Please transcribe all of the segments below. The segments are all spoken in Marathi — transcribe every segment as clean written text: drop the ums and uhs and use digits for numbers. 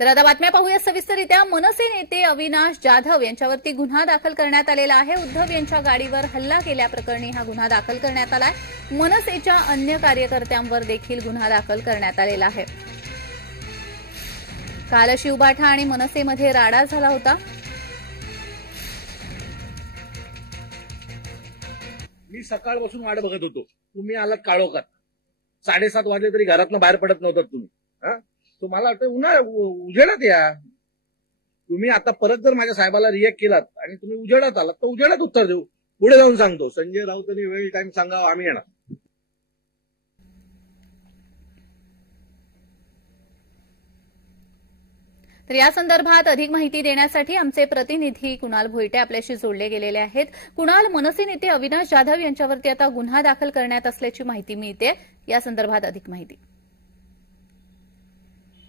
तर आता बातम्या पाहूया सविस्तररित्या। मनसे नेते अविनाश जाधव यांच्यावरती गुन्हा दाखल करण्यात आलेला आहे। उद्धव यांच्या गाडीवर हल्ला केल्याप्रकरणी हा गुन्हा दाखल करण्यात आलाय। मनसेच्या अन्य कार्यकर्त्यांवर देखील गुन्हा दाखल करण्यात आलेला आहे। काल शिवबाठा आणि मनसेमध्ये राडा झाला होता। मी सकाळपासून वाट बघत होतो, तुम्ही आलात काळोखात। 7:30 वाजले तरी घरातनं बाहेर पडत नव्हतात तुम्ही। तो मला वाटतं उजेडात या तुम्ही। आता परत जर माझ्या साहेबाला रिएक्ट केलात आणि तुम्ही उजेडात आलात तर उजेडात उत्तर देऊ। पुढे जाऊन सांगतो, संजय राऊतांनी वेळ टाइम सांगा, आम्ही येणार। तर या संदर्भात अधिक माहिती देण्यासाठी आमचे प्रतिनिधी कुणाल भोईटे आपल्याशी जोडले गेलेले आहेत। कुणाल, मनसे नेते अविनाश जाधव यांच्यावरती आता गुन्हा दाखल करण्यात असल्याची माहिती मिळते, या संदर्भात अधिक माहिती।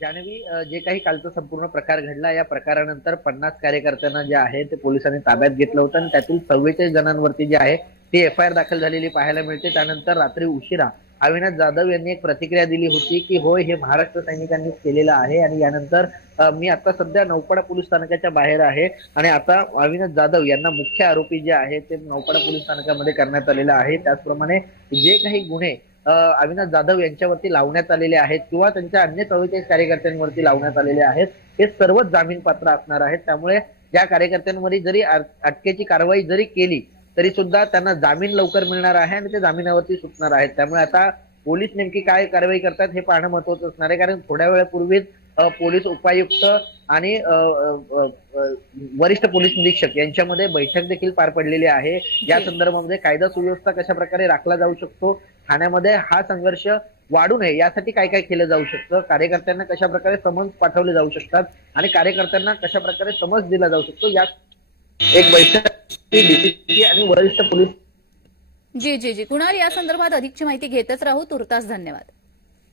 जान्हवी, जे काही कालचा संपूर्ण प्रकार घडला, या प्रकारानंतर 50 कार्यकर्त्यांना जे आहे ते पोलिसांनी ताब्यात घेतलं होतं आणि त्यातील 44 जणांवरती जे आहे ती एफआयआर दाखल झालेली पाहायला मिळते। त्यानंतर रात्री उशिरा अविनाश जाधव यांनी एक प्रतिक्रिया दिली होती की होय, हे महाराष्ट्र सैनिकांनीच केलेलं आहे आणि यानंतर मी आता सध्या नौपाडा पोलीस स्थानकाच्या बाहेर आहे आणि आता अविनाश जाधव यांना मुख्य आरोपी जे आहे ते नौपाडा पोलीस स्थानकामध्ये करण्यात आलेलं आहे। त्याचप्रमाणे जे काही गुन्हे अविनाश जाधव यांच्यावरती लावण्यात आलेले आहेत किंवा त्यांच्या अन्य 44 कार्यकर्त्यांवरती लावण्यात आलेले आहेत, हे सर्वच जामीन पात्र असणार आहेत। त्यामुळे या कार्यकर्त्यांवर जरी अटकेची कारवाई जरी केली तरी सुद्धा त्यांना जामीन लवकर मिळणार आहे आणि ते जामिनावरती सुटणार आहेत। त्यामुळे आता पोलीस नेमकी काय कारवाई करतात हे पाहणं महत्त्वाचं असणार आहे, कारण थोड्या वेळापूर्वीच पोलीस उपायुक्त आणि वरिष्ठ पोलीस निरीक्षक यांच्यामध्ये बैठक देखील पार पडलेली आहे। या संदर्भामध्ये कायदा सुव्यवस्था कशा प्रकारे राखला जाऊ शकतो, ठाण्यामध्ये हा संघर्ष वाढू नये यासाठी काय काय केलं जाऊ शकतं, कार्यकर्त्यांना कशा प्रकारे समन्स पाठवले जाऊ शकतात आणि कार्यकर्त्यांना कशा प्रकारे समज दिला जाऊ शकतो, या एक बैठक डीसीपी आणि वरिष्ठ पोलीस। जी कुणाल, या संदर्भात अधिकची माहिती घेतच राहू। तुर्तास धन्यवाद।